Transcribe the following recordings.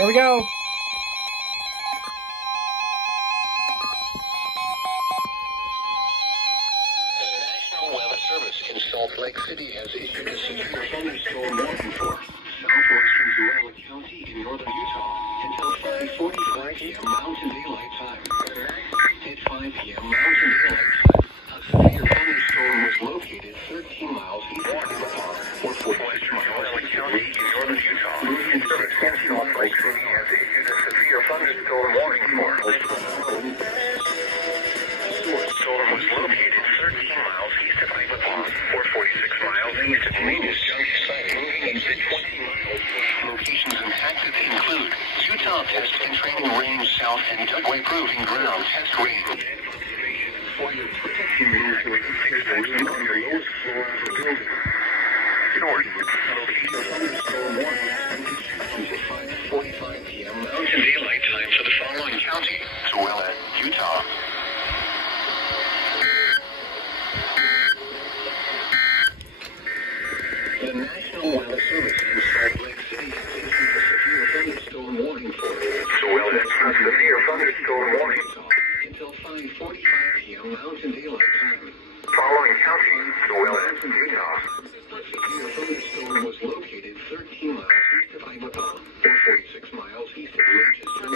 Here we go. The National Weather Service in Salt Lake City has issued a severe thunderstorm warning for southwestern Tualatin County in northern Utah until 5:45 p.m. Mountain Daylight Time. At 5 p.m. Mountain Daylight Time, a severe thunderstorm was located 13 miles east of Utah, or 46 miles east of northern Utah. Moving to Salt Lake City has issued a severe thunderstorm warning for. Storm was located 13 miles east of Ivanpah, or 46 miles east of Venus Junction, moving into 20 miles. Locations impacted include Utah Test and Training Range South and Dugway Proving Ground Test Range. For your protection, move to a fixed position on the lowest floor of the building. Source, location thunderstorm warning until 5:45 p.m. Mountain Daylight Time for the following county: Tualatin, Utah. The National Weather Service in Salt Lake City has issued a severe thunderstorm warning for Tualatin. A severe thunderstorm warning until 5:45 p.m. Mountain Daylight Time. Following county: Tualatin, Utah. A severe thunderstorm was located 13 miles east of Ivanpah, or 46 miles east of Rochester,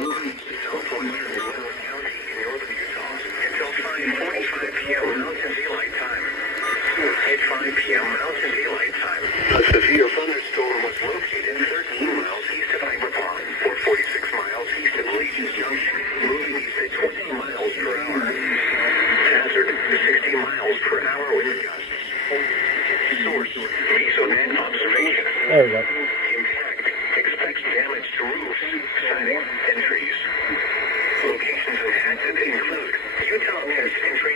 moving to southwestern Tualatin County in northern Utah until 5:45 p.m. Mountain Daylight Time. At 5 p.m. Mountain Daylight Time, a severe thunderstorm was located 13 miles east of Ivanpah, or 46 miles east of Legends Junction, moving east at 20 miles per hour. Hazard, 60 miles per hour wind gusts. Source, Mesonet observation. There we go. Impact, expects damage to roofs, siding, and trees. Locations impacted include Utah Test and Training